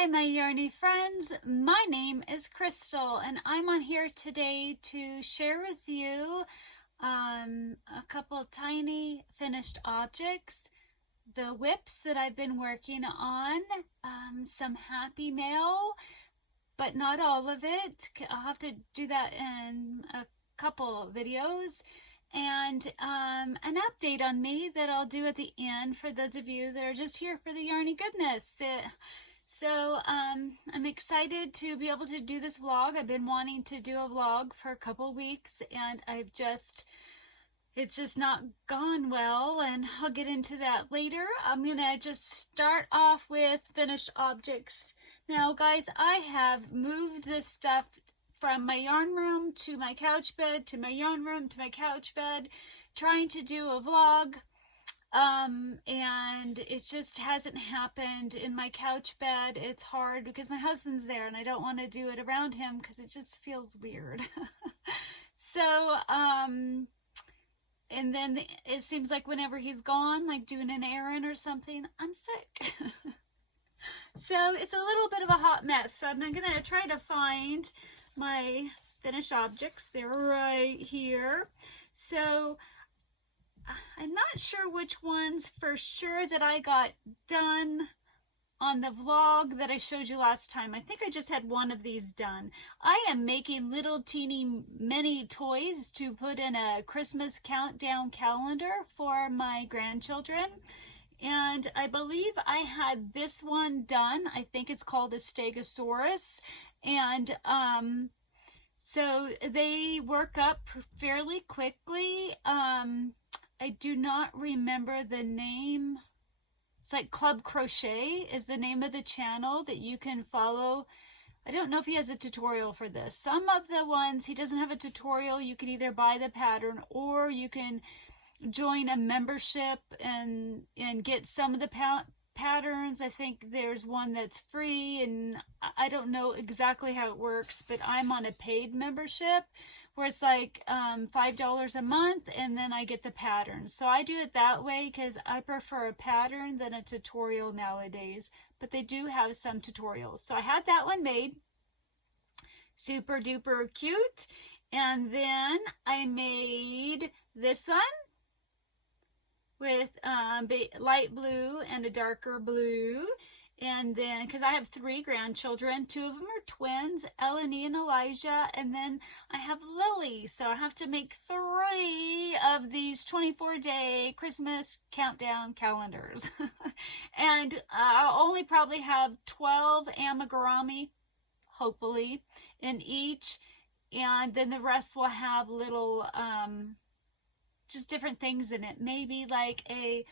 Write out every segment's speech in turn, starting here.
Hi, my yarny friends. My name is Crystal, and I'm on here today to share with you a couple tiny finished objects, the WIPS that I've been working on, some happy mail, but not all of it. I'll have to do that in a couple videos, and an update on me that I'll do at the end for those of you that are just here for the yarny goodness. So I'm excited to be able to do this vlog. I've been wanting to do a vlog for a couple weeks, and it's just not gone well, and I'll get into that later. I'm gonna just start off with finished objects. Now guys, I have moved this stuff from my yarn room to my couch bed, to my yarn room to my couch bed, trying to do a vlog. And it just hasn't happened in my couch bed. It's hard because my husband's there and I don't want to do it around him because it just feels weird. So, and then it seems like whenever he's gone, like doing an errand or something, I'm sick. So it's a little bit of a hot mess. So I'm going to try to find my finished objects. They're right here. So I'm not sure which ones for sure that I got done on the vlog that I showed you last time. I think I just had one of these done. I am making little teeny mini toys to put in a Christmas countdown calendar for my grandchildren. And I believe I had this one done. I think it's called a stegosaurus. And so they work up fairly quickly. I do not remember the name. It's like Club Crochet is the name of the channel that you can follow. I don't know if he has a tutorial for this. Some of the ones he doesn't have a tutorial. You can either buy the pattern or you can join a membership and get some of the patterns. I think there's one that's free, and I don't know exactly how it works, but I'm on a paid membership where it's like $5 a month, and then I get the patterns. So I do it that way because I prefer a pattern than a tutorial nowadays, but they do have some tutorials. So I had that one made, super duper cute. And then I made this one with light blue and a darker blue. And then, because I have 3 grandchildren, 2 of them are twins, Eleni and Elijah, and then I have Lily. So I have to make 3 of these 24-day Christmas countdown calendars. And I'll only probably have 12 amigurumi, hopefully, in each. And then the rest will have little, just different things in it. Maybe like a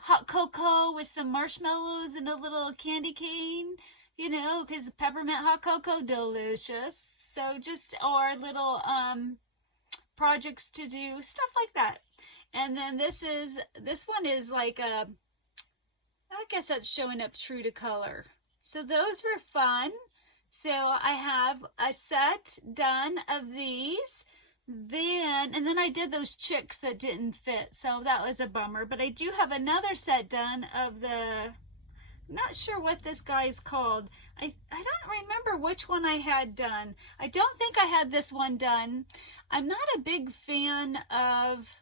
hot cocoa with some marshmallows and a little candy cane, you know, because peppermint hot cocoa, delicious. So just, or little projects to do, stuff like that. And then this one is like I guess that's showing up true to color. So those were fun. So I have a set done of these. And then I did those chicks that didn't fit, so that was a bummer. But I do have another set done of I'm not sure what this guy's called. I don't remember which one I had done. I don't think I had this one done. I'm not a big fan of,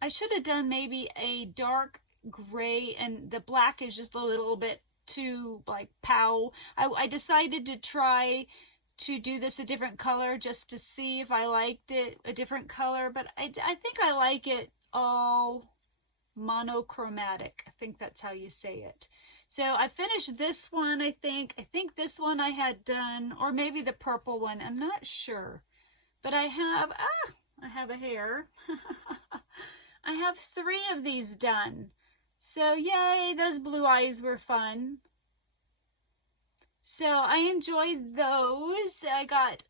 I should have done maybe a dark gray, and the black is just a little bit too like pow. I decided to try to do this a different color just to see if I liked it a different color, but I think I like it all monochromatic. I think that's how you say it. So I finished this one. I think this one I had done, or maybe the purple one, I'm not sure, but I have a hair. I have 3 of these done, so yay, those blue eyes were fun. So I enjoyed those. I got,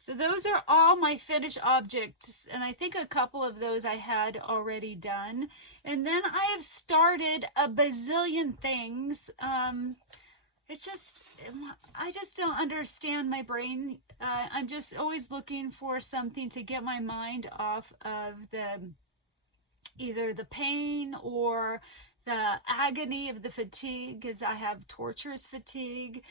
so those are all my finished objects. And I think a couple of those I had already done. And then I have started a bazillion things. It's just, I just don't understand my brain. I'm just always looking for something to get my mind off of either the pain or the agony of the fatigue, because I have torturous fatigue.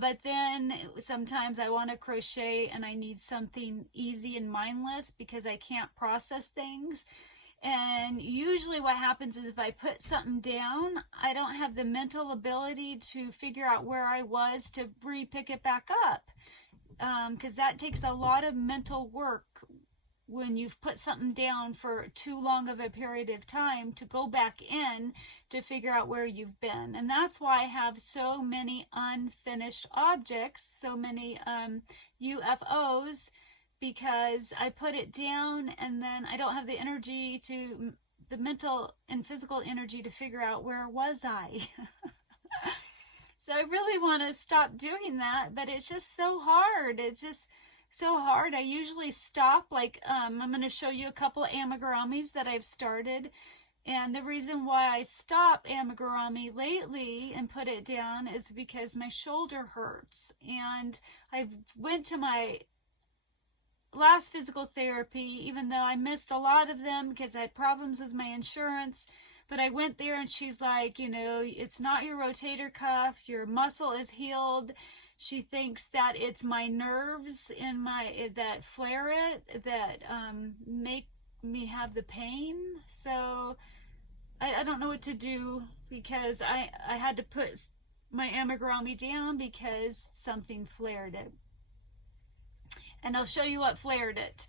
But then sometimes I want to crochet and I need something easy and mindless because I can't process things. And usually what happens is if I put something down, I don't have the mental ability to figure out where I was to re-pick it back up. Because that takes a lot of mental work when you've put something down for too long of a period of time to go back in to figure out where you've been. And that's why I have so many unfinished objects, so many UFOs, because I put it down and then I don't have the energy to, the mental and physical energy to figure out where was I. So I really want to stop doing that, but it's just so hard. It's just so hard. I usually stop, like I'm going to show you a couple of amigurumis that I've started. And the reason why I stopped amigurumi lately and put it down is because my shoulder hurts. And I went to my last physical therapy, even though I missed a lot of them because I had problems with my insurance. But I went there and she's like, you know, it's not your rotator cuff, your muscle is healed. She thinks that it's my nerves in my that flare it, that make me have the pain. So I don't know what to do, because I had to put my amigurumi down because something flared it. And I'll show you what flared it.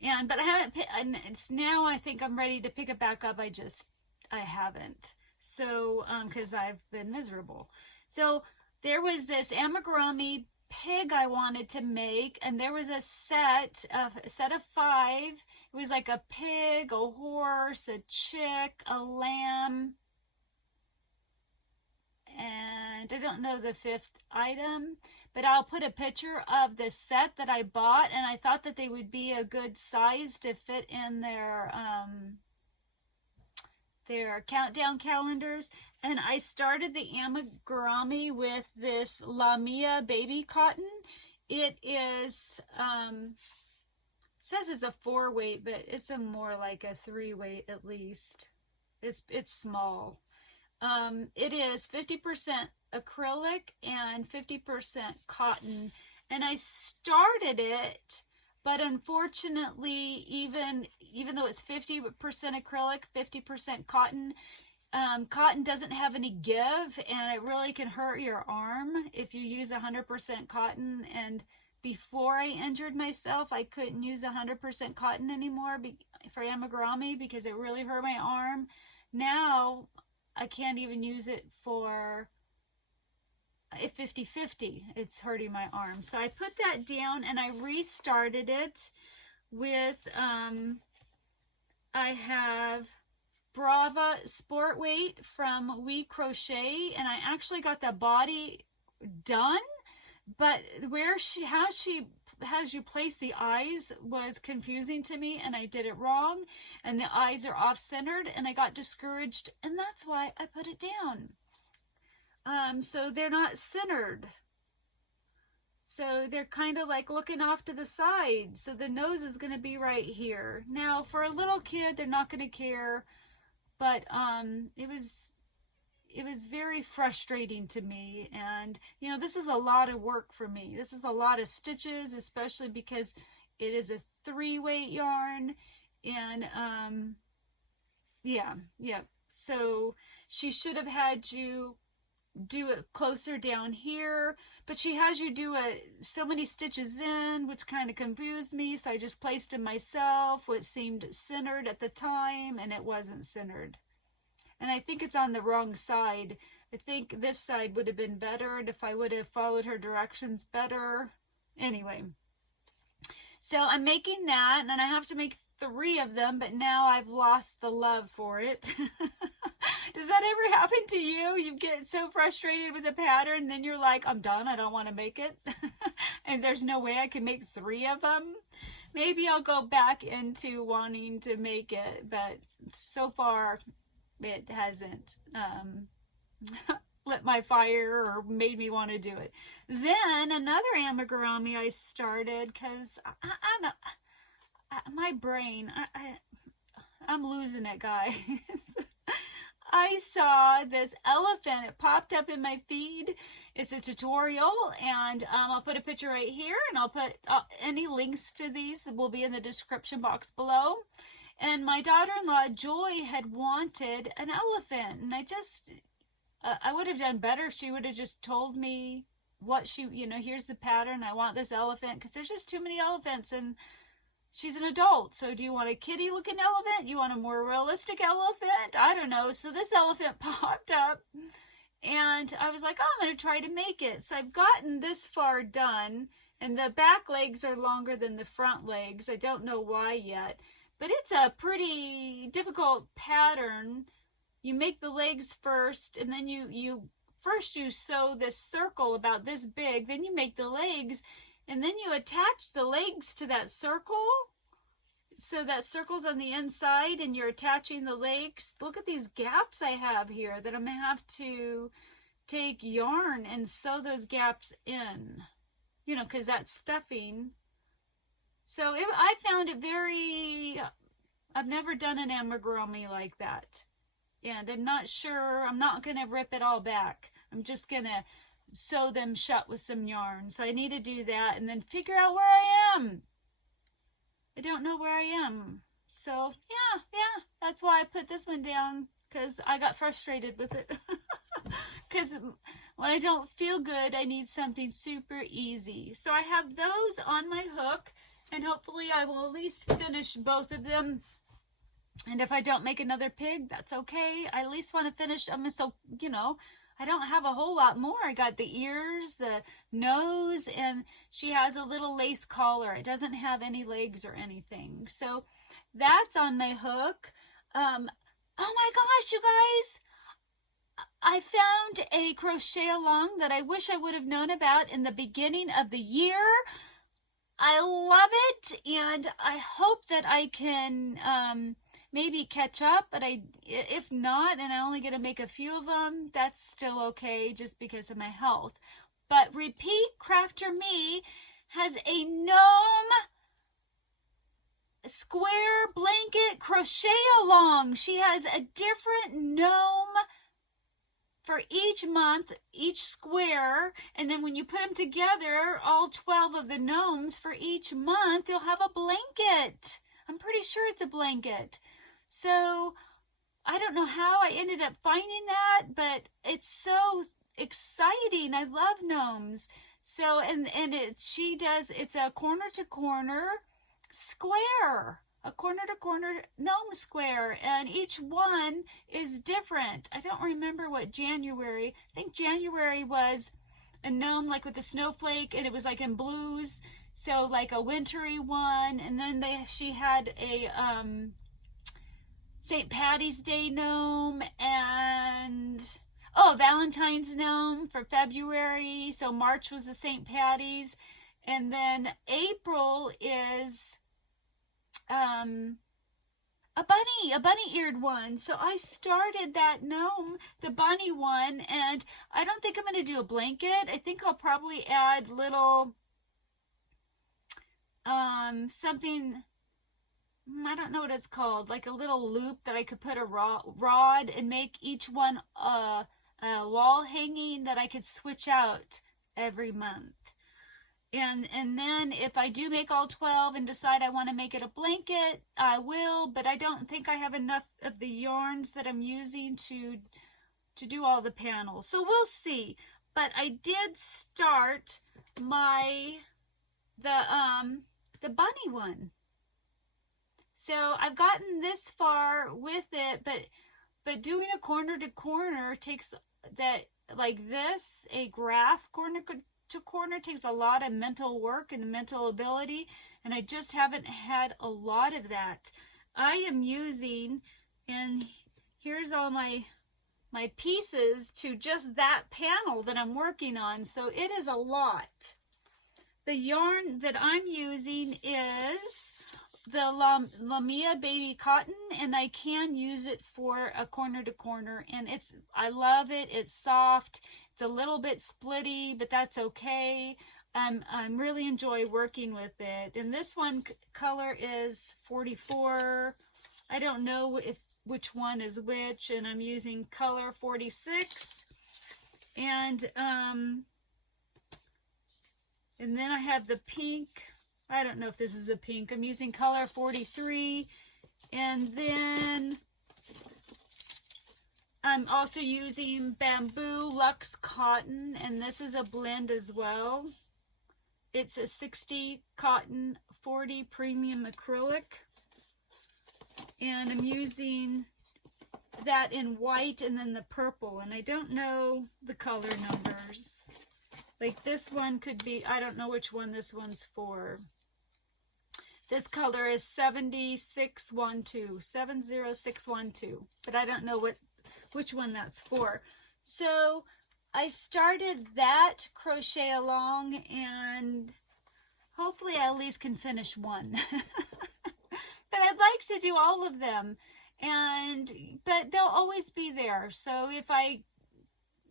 But I haven't, and it's now I think I'm ready to pick it back up. I haven't. So, because I've been miserable. So there was this amigurumi pig I wanted to make, and there was a set of 5. It was like a pig, a horse, a chick, a lamb, and I don't know the 5th item, but I'll put a picture of the set that I bought, and I thought that they would be a good size to fit in their countdown calendars. And I started the amigurumi with this Lamia baby cotton. It is says it's a 4 weight, but it's a more like a 3 weight at least. It's small. It is 50% acrylic and 50% cotton, and I started it, but unfortunately, even though it's 50% acrylic, 50% cotton, cotton doesn't have any give, and it really can hurt your arm if you use 100% cotton. And before I injured myself, I couldn't use 100% cotton anymore for amigurumi because it really hurt my arm. Now I can't even use it for 50-50. It's hurting my arm. So I put that down and I restarted it with, I have Brava Sport Weight from We Crochet, and I actually got the body done, but how you place the eyes was confusing to me, and I did it wrong, and the eyes are off-centered, and I got discouraged, and that's why I put it down. So they're not centered. So they're kind of like looking off to the side. So the nose is going to be right here. Now, for a little kid, they're not going to care, but it was very frustrating to me. And, you know, this is a lot of work for me. This is a lot of stitches, especially because it is a 3-weight yarn. And, yeah. So she should have had you do it closer down here, but she has you do so many stitches in, which kind of confused me. So I just placed it myself, which seemed centered at the time, and it wasn't centered. And I think it's on the wrong side. I think this side would have been better if I would have followed her directions better. Anyway, so I'm making that, and I have to make 3 of them, but now I've lost the love for it. Does that ever happen to you? You get so frustrated with a pattern, then you're like, I'm done, I don't want to make it. And there's no way I can make 3 of them. Maybe I'll go back into wanting to make it, but so far it hasn't lit my fire or made me want to do it. Then another amigurumi I started, because my brain, I'm losing it, guys. I saw this elephant. It popped up in my feed. It's a tutorial, and I'll put a picture right here, and I'll put any links to these that will be in the description box below. And my daughter-in-law Joy had wanted an elephant, and I would have done better if she would have just told me what she, here's the pattern. I want this elephant, because there's just too many elephants, and she's an adult. So do you want a kitty looking elephant? You want a more realistic elephant? I don't know. So this elephant popped up, and I was like, oh, I'm going to try to make it. So I've gotten this far done, and the back legs are longer than the front legs. I don't know why yet, but it's a pretty difficult pattern. You make the legs first, and then you sew this circle about this big, then you make the legs, and then you attach the legs to that circle. So that circle's on the inside, and you're attaching the legs. Look at these gaps I have here that I'm going to have to take yarn and sew those gaps in, because that's stuffing. So I found it I've never done an amigurumi like that. And I'm not sure, I'm not going to rip it all back. I'm just going to sew them shut with some yarn. So I need to do that and then figure out where I am. I don't know where I am. So yeah, that's why I put this one down, because I got frustrated with it. Because when I don't feel good, I need something super easy. So I have those on my hook, and hopefully I will at least finish both of them. And if I don't make another pig, that's okay. I at least want to finish. I don't have a whole lot more. I got the ears, the nose, and she has a little lace collar. It doesn't have any legs or anything. So that's on my hook. Oh my gosh, you guys. I found a crochet-along that I wish I would have known about in the beginning of the year. I love it, and I hope that I can maybe catch up, but if not, and I only get to make a few of them, that's still okay, just because of my health. But Repeat Crafter Me has a gnome square blanket crochet-along. She has a different gnome for each month, each square, and then when you put them together, all 12 of the gnomes for each month, you'll have a blanket. I'm pretty sure it's a blanket. So I don't know how I ended up finding that, but it's so exciting. I love gnomes. So, and it's a corner to corner square, a corner to corner gnome square, and each one is different. I don't remember what January, I think January was a gnome like with a snowflake, and it was like in blues, so like a wintry one. And then she had a St. Patty's Day gnome, and Valentine's gnome for February. So March was the St. Patty's, and then April is a bunny-eared one. So I started that gnome, the bunny one, and I don't think I'm going to do a blanket. I think I'll probably add little something, I don't know what it's called, like a little loop that I could put a rod and make each one a wall hanging that I could switch out every month. And then if I do make all 12 and decide I want to make it a blanket, I will, but I don't think I have enough of the yarns that I'm using to do all the panels. So we'll see. But I did start the bunny one. So I've gotten this far with it, but doing a corner to corner takes that, like this, a graph corner to corner takes a lot of mental work and mental ability, and I just haven't had a lot of that. I am using, and here's all my pieces to just that panel that I'm working on, so it is a lot. The yarn that I'm using is the Lamia Baby Cotton, and I can use it for a corner to corner, and I love it. It's soft. It's a little bit splitty, but that's okay. I really enjoy working with it. And this one color is 44. I don't know if which one is which, and I'm using color 46. And then I have the pink. I don't know if this is a pink. I'm using color 43. And then I'm also using Bamboo Luxe Cotton, and this is a blend as well. It's a 60 cotton, 40 premium acrylic. And I'm using that in white and then the purple, and I don't know the color numbers. Like this one could be, I don't know which one this one's for. This color is 70612, 70612, but I don't know which one that's for. So I started that crochet along, and hopefully I at least can finish one. But I'd like to do all of them, but they'll always be there. So if I,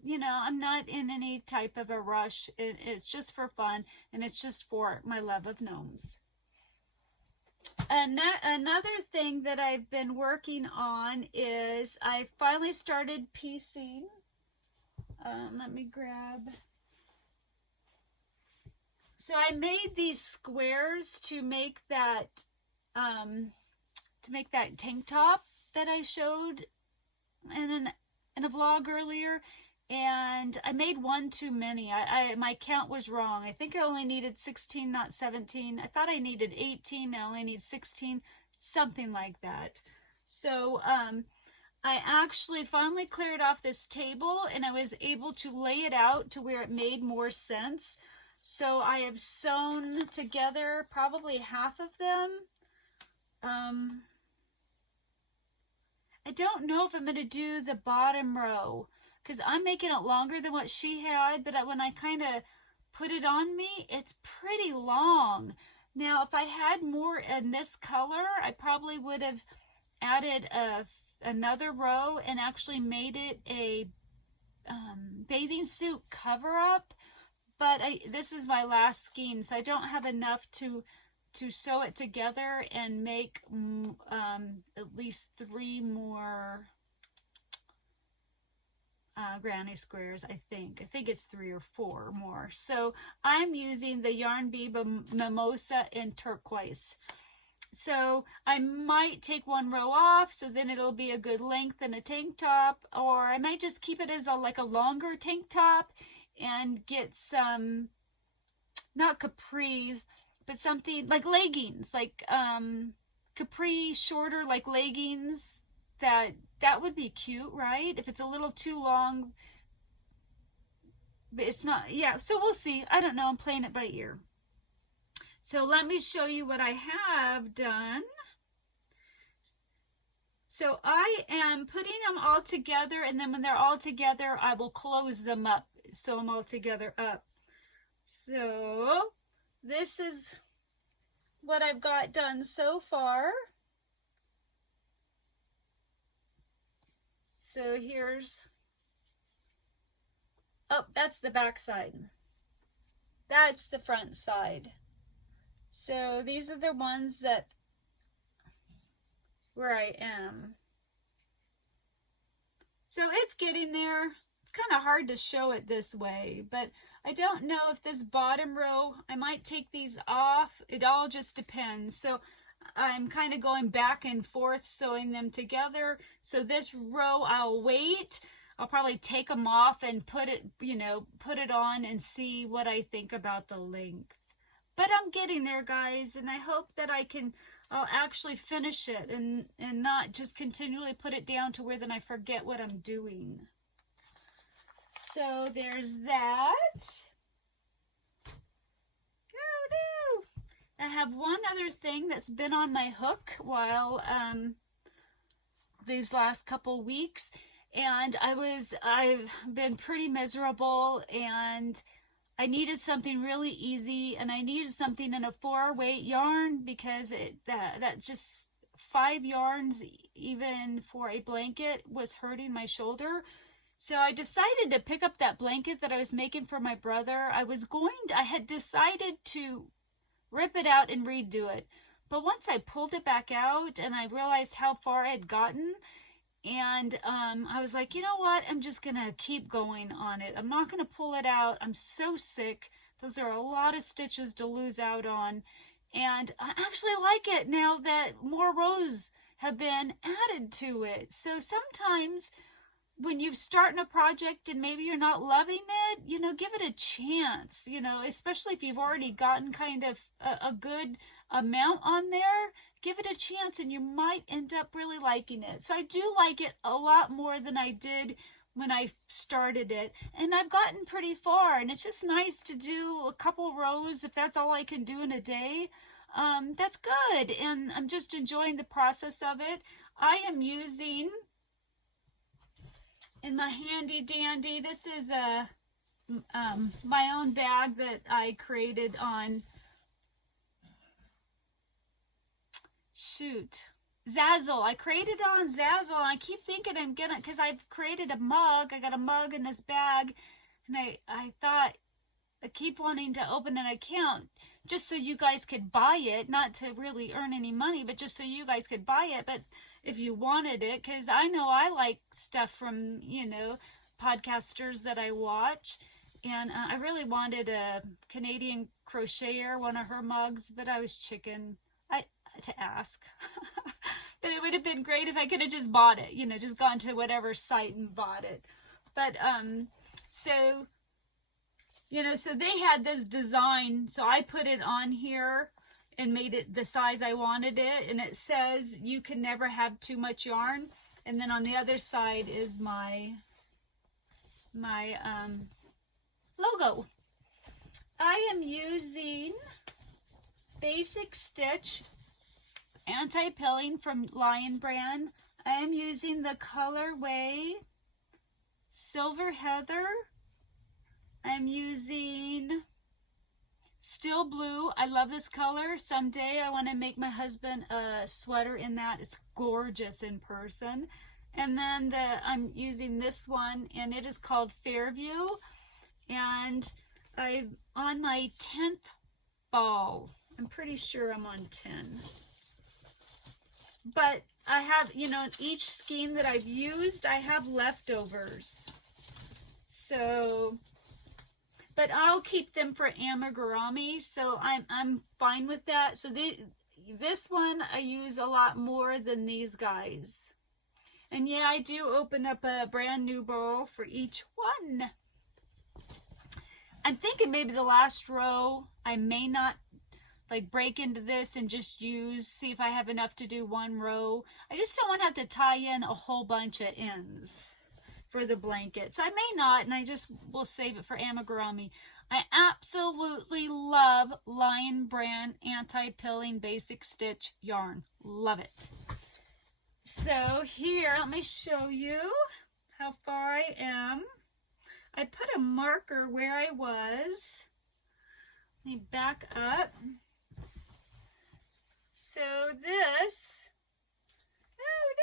I'm not in any type of a rush. It's just for fun, and it's just for my love of gnomes. And another thing that I've been working on is I finally started piecing. Let me grab. So I made these squares to make that tank top that I showed in a vlog earlier. And I made one too many. My count was wrong. I think I only needed 16, not 17. I thought I needed 18. I only need 16, something like that. So I actually finally cleared off this table, and I was able to lay it out to where it made more sense. So I have sewn together probably half of them. I don't know if I'm going to do the bottom row, because I'm making it longer than what she had, but when I kind of put it on me, it's pretty long. Now, if I had more in this color, I probably would have added another row and actually made it a bathing suit cover-up, but this is my last skein, so I don't have enough to sew it together and make at least 3 more granny squares. I think it's 3 or 4 more. So I'm using the Yarn Bee Mimosa in turquoise. So I might take 1 row off, so then it'll be a good length in a tank top, or I might just keep it as like a longer tank top and get some, not capris, but something like leggings, like capri shorter like leggings. That would be cute, right? If it's a little too long, but it's not. Yeah, so we'll see. I don't know. I'm playing it by ear. So let me show you what I have done. So I am putting them all together, and then when they're all together, I will close them up, sew them all together up. So this is what I've got done so far. So that's the back side. That's the front side. So these are the ones where I am. So it's getting there. It's kind of hard to show it this way, but I don't know if this bottom row, I might take these off. It all just depends. So I'm kind of going back and forth sewing them together. So this row I'll wait. I'll probably take them off and put it on and see what I think about the length. But I'm getting there, guys, and I hope that I'll actually finish it and not just continually put it down to where then I forget what I'm doing. So there's that. Oh no! I have one other thing that's been on my hook while these last couple weeks, and I've been pretty miserable, and I needed something really easy, and I needed something in a 4-weight yarn because that just 5 yarns even for a blanket was hurting my shoulder. So I decided to pick up that blanket that I was making for my brother. I had decided to rip it out and redo it. But once I pulled it back out and I realized how far I had gotten, And I was like, you know what? I'm just going to keep going on it. I'm not going to pull it out. I'm so sick. Those are a lot of stitches to lose out on. And I actually like it now that more rows have been added to it. So sometimes when you're starting a project and maybe you're not loving it, you know, give it a chance, you know, especially if you've already gotten kind of a good amount on there, give it a chance and you might end up really liking it. So I do like it a lot more than I did when I started it, and I've gotten pretty far, and it's just nice to do a couple rows if that's all I can do in a day. That's good, and I'm just enjoying the process of it. I am using in my handy dandy, this is my own bag that I created on Zazzle. I created it on Zazzle, and I keep thinking I'm gonna, because I've created a mug. I got a mug in this bag, and I thought, I keep wanting to open an account just so you guys could buy it, not to really earn any money, but just so you guys could buy it. But if you wanted it, because I know I like stuff from, you know, podcasters that I watch, and I really wanted a Canadian crocheter, one of her mugs, but I was chicken to ask. But it would have been great if I could have just bought it, you know, just gone to whatever site and bought it. But so, you know, so they had this design, so I put it on here and made it the size I wanted it, and it says you can never have too much yarn. And then on the other side is my logo. I am using Basic Stitch anti-pilling from Lion brand. I am using the colorway Silver Heather. I'm using Steel Blue. I love this color. Someday I want to make my husband a sweater in that. It's gorgeous in person. And then I'm using this one, and it is called Fairview. And I'm on my 10th ball. I'm pretty sure I'm on 10. But I have, you know, each skein that I've used, I have leftovers. So, but I'll keep them for amigurumi, so I'm fine with that. So this one I use a lot more than these guys. And yeah, I do open up a brand new ball for each one. I'm thinking maybe the last row, I may not like break into this and just see if I have enough to do one row. I just don't want to have to tie in a whole bunch of ends for the blanket. So I may not, and I just will save it for amigurumi. I absolutely love Lion brand anti-pilling basic stitch yarn. Love it. So here, let me show you how far I am. I put a marker where I was. Let me back up. So this, oh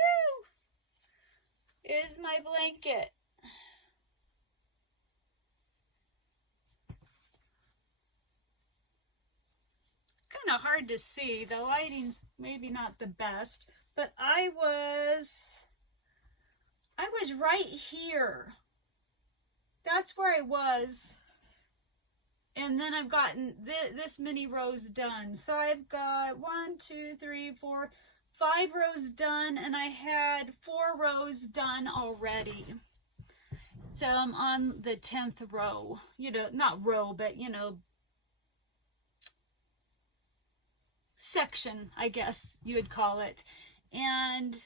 no, is my blanket. It's kind of hard to see. The lighting's maybe not the best, but I was right here. That's where I was. And then I've gotten this many rows done. So I've got 1, 2, 3, 4, 5 rows done, and I had 4 rows done already. So I'm on the 10th row. You know, not row, but you know, section, I guess you would call it. And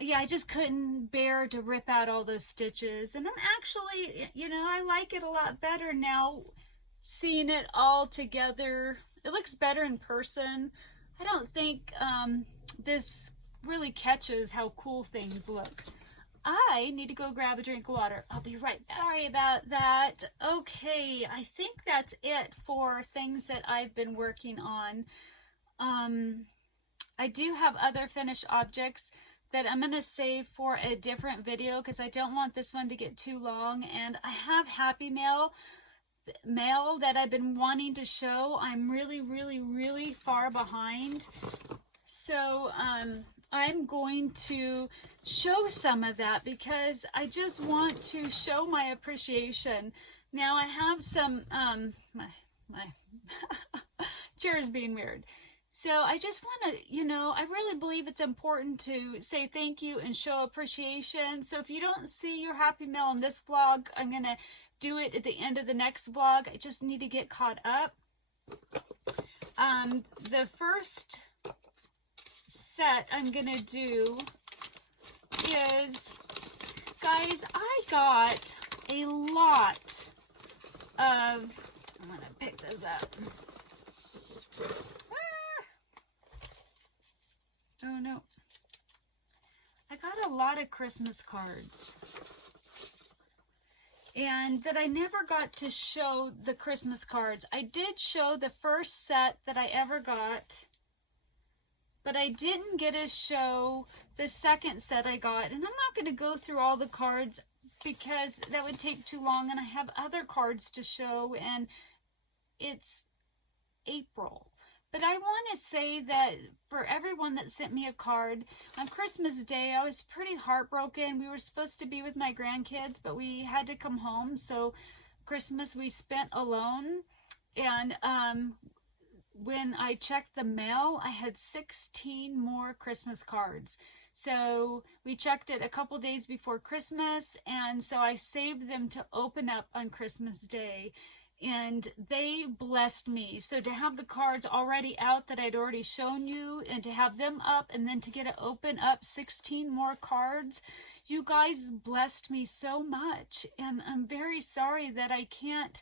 yeah, I just couldn't bear to rip out all those stitches. And I'm actually, you know, I like it a lot better now, seeing it all together. It looks better in person. I don't think this really catches how cool things look. I need to go grab a drink of water. I'll be right back. Sorry about that. Okay, I think that's it for things that I've been working on. I do have other finished objects that I'm going to save for a different video because I don't want this one to get too long. And I have Happy Mail that I've been wanting to show. I'm really far behind. So I'm going to show some of that because I just want to show my appreciation. Now I have some, my chair is being weird. So I just want to, I really believe it's important to say thank you and show appreciation. So if you don't see your happy mail in this vlog, I'm going to do it at the end of the next vlog. I just need to get caught up. The first set I'm going to do is, guys, I got a lot of, I'm going to pick this up. Oh no. I got a lot of Christmas cards. And that I never got to show the Christmas cards. I did show the first set that I ever got, but I didn't get to show the second set I got. And I'm not going to go through all the cards because that would take too long, and I have other cards to show, and it's April. But I want to say that for everyone that sent me a card, on Christmas Day, I was pretty heartbroken. We were supposed to be with my grandkids, but we had to come home. So Christmas we spent alone. And when I checked the mail, I had 16 more Christmas cards. So we checked it a couple days before Christmas, and so I saved them to open up on Christmas Day. And they blessed me. So to have the cards already out that I'd already shown you, and to have them up, and then to get to open up 16 more cards, you guys blessed me so much. And I'm very sorry that I can't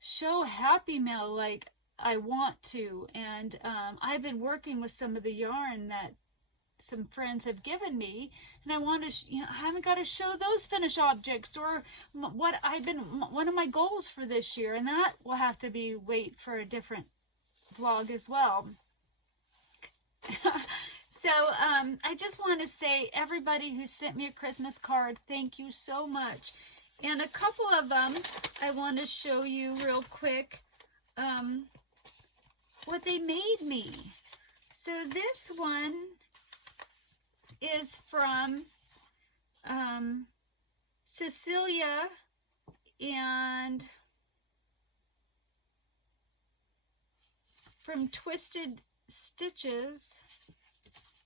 show Happy Mail like I want to. And I've been working with some of the yarn that some friends have given me, and I want to, I haven't got to show those finished objects, or what I've been, one of my goals for this year, and that will have to be wait for a different vlog as well. So I just want to say, everybody who sent me a Christmas card, thank you so much. And a couple of them I want to show you real quick what they made me. So this one is from Cecilia and from Twisted Stitches.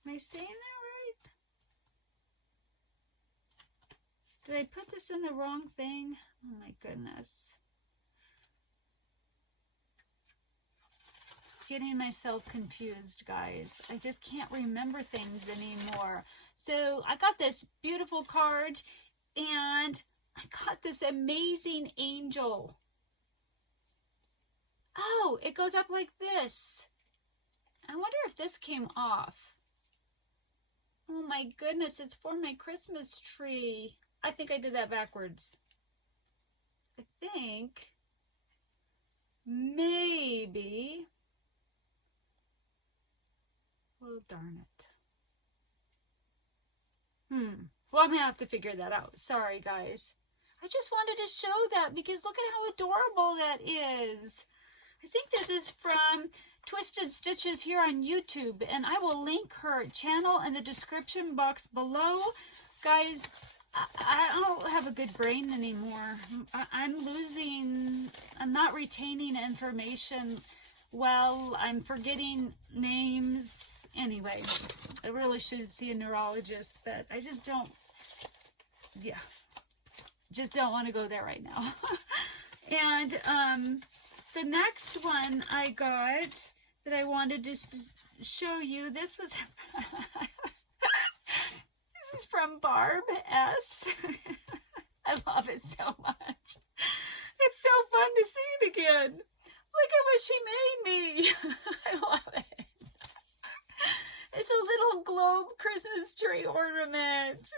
Am I saying that right? Did I put this in the wrong thing? Oh my goodness. Getting myself confused, guys. I just can't remember things anymore. So I got this beautiful card, and I got this amazing angel. Oh, it goes up like this. I wonder if this came off. Oh my goodness, it's for my Christmas tree. I think I did that backwards. I think maybe. Oh, darn it. Well, I'm going to have to figure that out. Sorry, guys. I just wanted to show that because look at how adorable that is. I think this is from Twisted Stitches here on YouTube, and I will link her channel in the description box below. Guys, I don't have a good brain anymore. I'm not retaining information well. I'm forgetting names. Anyway, I really should see a neurologist, but I just don't, just don't want to go there right now. And the next one I got that I wanted to show you, this was, this is from Barb S. I love it so much. It's so fun to see it again. Look at what she made me. I love it. It's a little globe Christmas tree ornament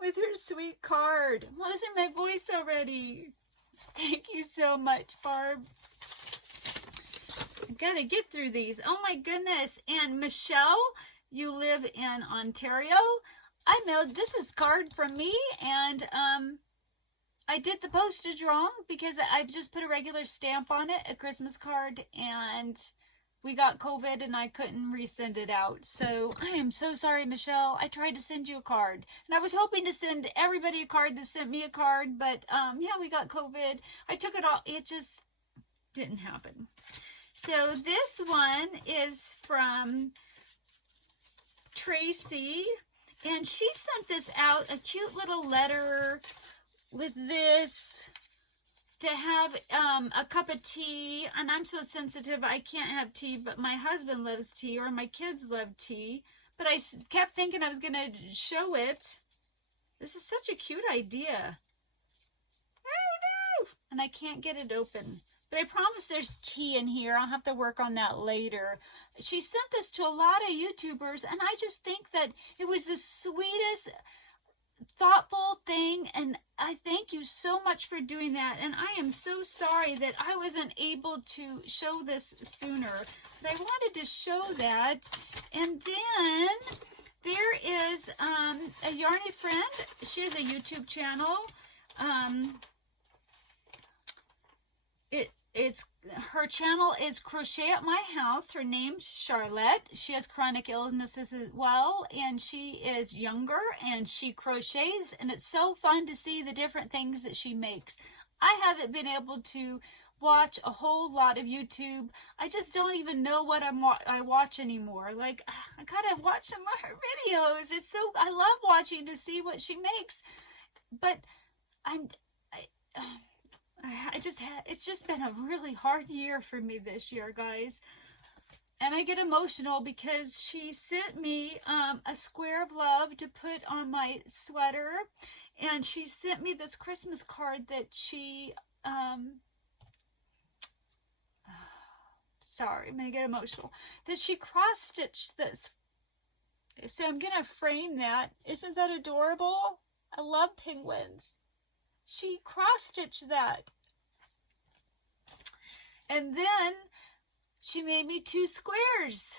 with her sweet card. I'm losing my voice already. Thank you so much, Barb. I gotta get through these. Oh my goodness. And Michelle, you live in Ontario. I mailed this is card from me, and I did the postage wrong because I just put a regular stamp on it, a Christmas card, and we got COVID and I couldn't resend it out. So I am so sorry, Michelle. I tried to send you a card, and I was hoping to send everybody a card that sent me a card, but yeah, we got COVID. I took it all. It just didn't happen. So this one is from Tracy, and she sent this out, a cute little letter with this to have a cup of tea. And I'm so sensitive, I can't have tea, but my husband loves tea, or my kids love tea. But I kept thinking I was going to show it. This is such a cute idea. Oh no! And I can't get it open. But I promise there's tea in here. I'll have to work on that later. She sent this to a lot of YouTubers, and I just think that it was the sweetest, thoughtful thing, and I thank you so much for doing that. And I am so sorry that I wasn't able to show this sooner, but I wanted to show that. And then there is a Yarny friend. She has a YouTube channel. Her channel is Crochet at My House. Her name's Charlotte. She has chronic illnesses as well, and she is younger, and she crochets, and it's so fun to see the different things that she makes. I haven't been able to watch a whole lot of YouTube. I just don't even know what I watch anymore. Like, I gotta watch some of her videos. I love watching to see what she makes, but it's just been a really hard year for me this year, guys. And I get emotional because she sent me a square of love to put on my sweater. And she sent me this Christmas card that she, sorry, I'm going to get emotional. That she cross-stitched this. So I'm going to frame that. Isn't that adorable? I love penguins. She cross-stitched that. And then she made me 2 squares.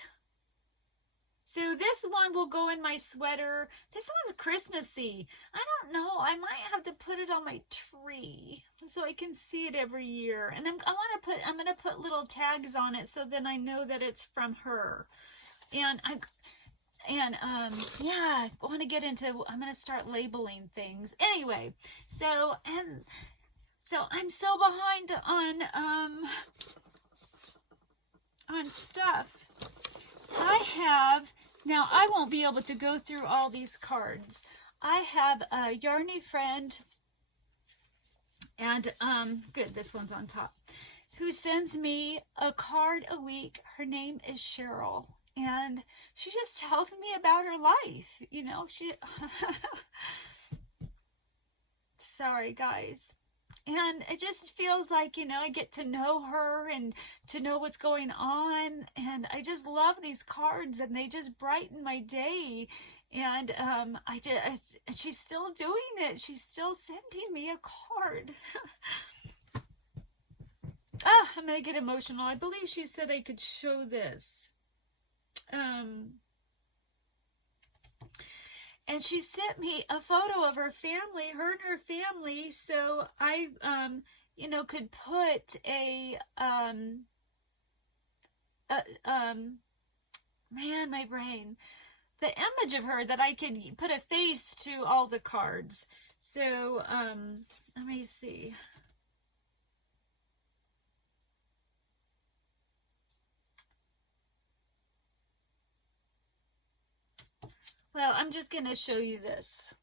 So this one will go in my sweater. This one's Christmassy. I don't know. I might have to put it on my tree so I can see it every year. And I'm going to put little tags on it so then I know that it's from her. And yeah, I want to get into, I'm going to start labeling things. Anyway, so I'm so behind on stuff. Now I won't be able to go through all these cards. I have a Yarny friend, and good, this one's on top, who sends me a card a week. Her name is Cheryl. And she just tells me about her life, you know. Sorry, guys. And it just feels like, you know, I get to know her and to know what's going on. And I just love these cards, and they just brighten my day. And she's still doing it. She's still sending me a card. I'm going to get emotional. I believe she said I could show this. And she sent me a photo of her family, her and her family, so I, you know, could put man, my brain, the image of her, that I could put a face to all the cards. So, let me see. Well, I'm just going to show you this.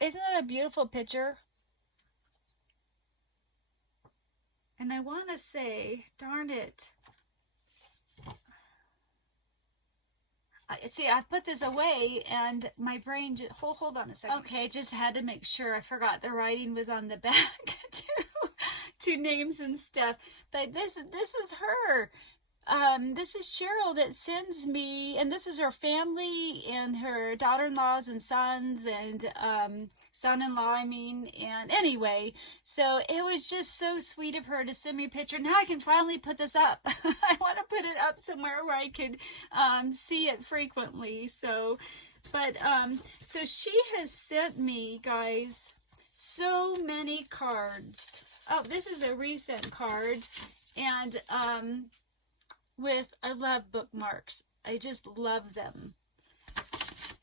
Isn't that a beautiful picture? And I want to say, darn it. See, I put this away and my brain just, hold on a second. Okay, just had to make sure. I forgot the writing was on the back to names and stuff. But this is her. This is Cheryl that sends me, and this is her family and her daughter-in-laws and sons and son-in-law, I mean. And anyway, so it was just so sweet of her to send me a picture. Now I can finally put this up. I want to put it up somewhere where I could see it frequently. So, but so she has sent me, guys, so many cards. Oh, this is a recent card. And I love bookmarks. I just love them.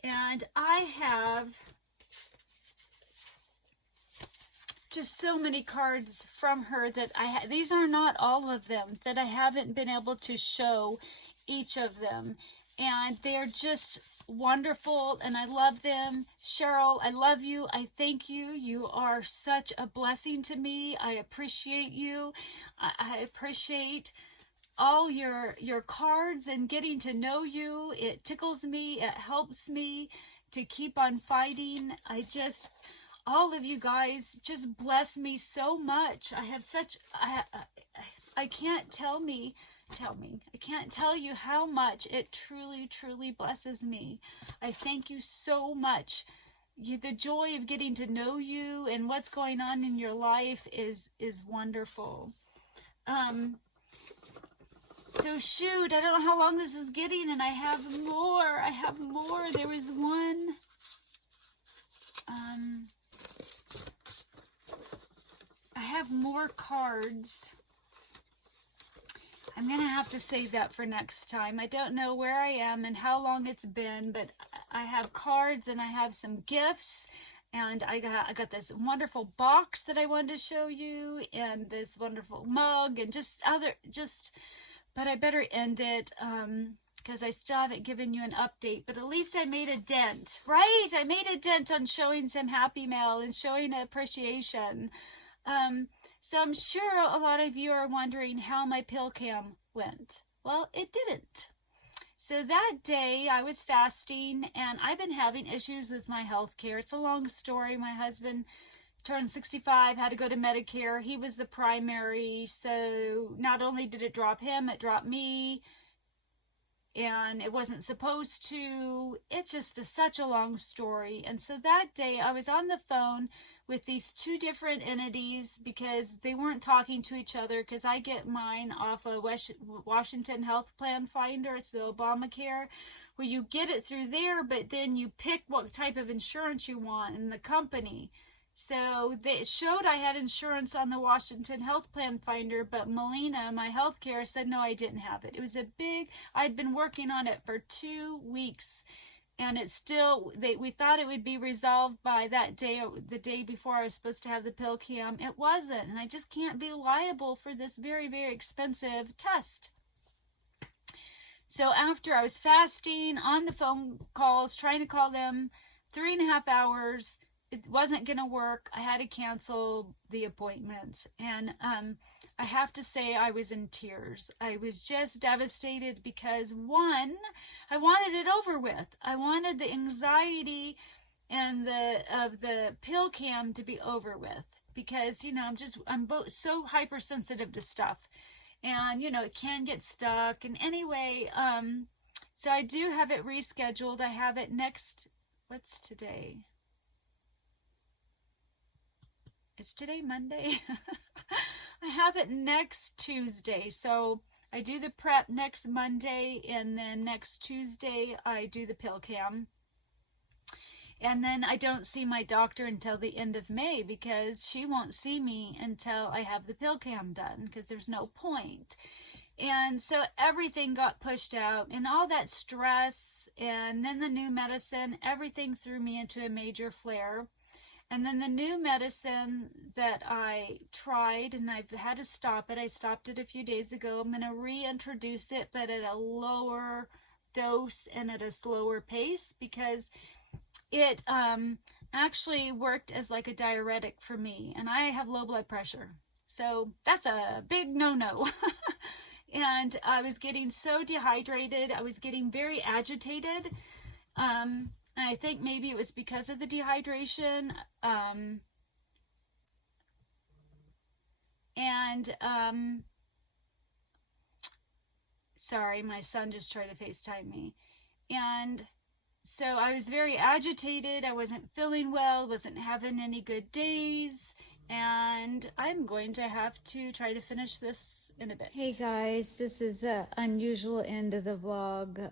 And I have just so many cards from her that these are not all of them, that I haven't been able to show each of them. And they're just wonderful, and I love them. Cheryl, I love you. I thank you. You are such a blessing to me. I appreciate you. I appreciate all your cards and getting to know you. It tickles me. It helps me to keep on fighting. All of you guys just bless me so much. I have such, I can't I can't tell you how much it truly, truly blesses me. I thank you so much. The joy of getting to know you and what's going on in your life is wonderful. So shoot, I don't know how long this is getting, and I have more. There was one. I have more cards. I'm going to have to save that for next time. I don't know where I am and how long it's been, but I have cards and I have some gifts. And I got this wonderful box that I wanted to show you, and this wonderful mug, and but I better end it because I still haven't given you an update. But at least I made a dent, right? I made a dent on showing some happy mail and showing appreciation. So I'm sure a lot of you are wondering how my pill cam went. Well, it didn't. So that day I was fasting, and I've been having issues with my health care. It's a long story. My husband turned 65, had to go to Medicare. He was the primary. So not only did it drop him, it dropped me. And it wasn't supposed to. It's just such a long story. And so that day I was on the phone with these two different entities because they weren't talking to each other, because I get mine off a Washington Health Plan Finder. It's the Obamacare, where you get it through there, but then you pick what type of insurance you want in the company. So they showed I had insurance on the Washington Health Plan Finder, but Melina, my healthcare, said no, I didn't have it. It was I'd been working on it for 2 weeks, and it's still, we thought it would be resolved by that day, the day before I was supposed to have the pill cam. It wasn't, and I just can't be liable for this very, very expensive test. So after I was fasting, on the phone calls, trying to call them 3.5 hours, it wasn't going to work. I had to cancel the appointments. And I have to say I was in tears. I was just devastated because, one, I wanted it over with. I wanted the anxiety and of the pill cam to be over with, because, I'm so hypersensitive to stuff. And, it can get stuck. And anyway, so I do have it rescheduled. I have it what's today? Is today Monday? I have it next Tuesday. So I do the prep next Monday, and then next Tuesday I do the pill cam. And then I don't see my doctor until the end of May, because she won't see me until I have the pill cam done, because there's no point. And so everything got pushed out, and all that stress, and then the new medicine, everything threw me into a major flare. And then the new medicine that I tried, and I've had to stop it. I stopped it a few days ago. I'm going to reintroduce it, but at a lower dose and at a slower pace, because it actually worked as like a diuretic for me. And I have low blood pressure. So that's a big no-no. And I was getting so dehydrated. I was getting very agitated. And I think maybe it was because of the dehydration. Sorry, my son just tried to FaceTime me. And so I was very agitated. I wasn't feeling well, wasn't having any good days. And I'm going to have to try to finish this in a bit. Hey guys, this is an unusual end of the vlog.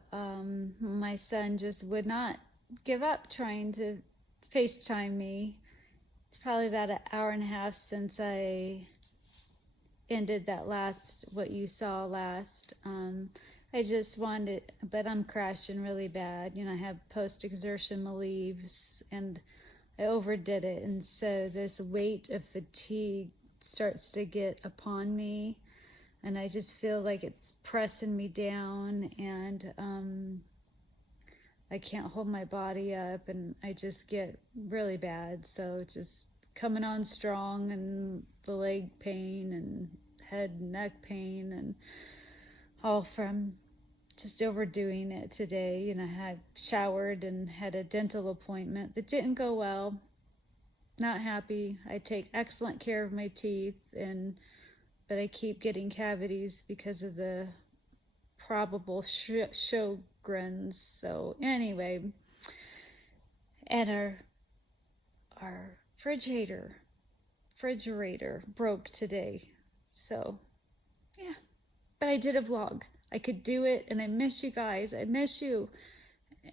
My son just would not give up trying to FaceTime me. It's probably about an hour and a half since I ended that what you saw last. I just wanted, but I'm crashing really bad. You know, I have post-exertion leaves and I overdid it. And so this weight of fatigue starts to get upon me. And I just feel like it's pressing me down, and I can't hold my body up, and I just get really bad. So it's just coming on strong, and the leg pain and head and neck pain, and all from just overdoing it today. You know, I had showered and had a dental appointment that didn't go well. Not happy. I take excellent care of my teeth, but I keep getting cavities because of the probable Sjogren's. So anyway, and our refrigerator broke today. So yeah, but I did a vlog. I could do it, and I miss you guys. I miss you.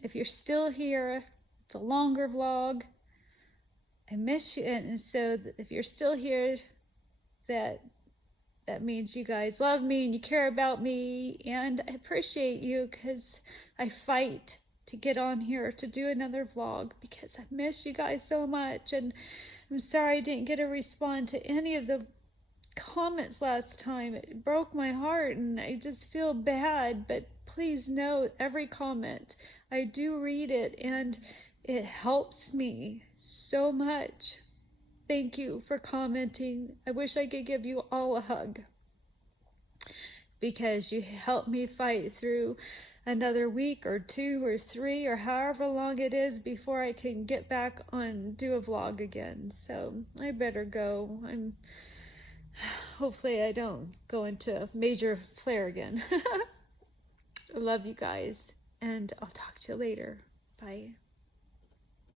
If you're still here, it's a longer vlog. I miss you, and so if you're still here, that means you guys love me and you care about me, and I appreciate you, because I fight to get on here to do another vlog because I miss you guys so much. And I'm sorry I didn't get a respond to any of the comments last time. It broke my heart and I just feel bad, but please note every comment. I do read it and it helps me so much. Thank you for commenting. I wish I could give you all a hug, because you helped me fight through another week or 2 or 3 or however long it is before I can get back on, do a vlog again. So I better go. Hopefully I don't go into a major flare again. I love you guys, and I'll talk to you later. Bye.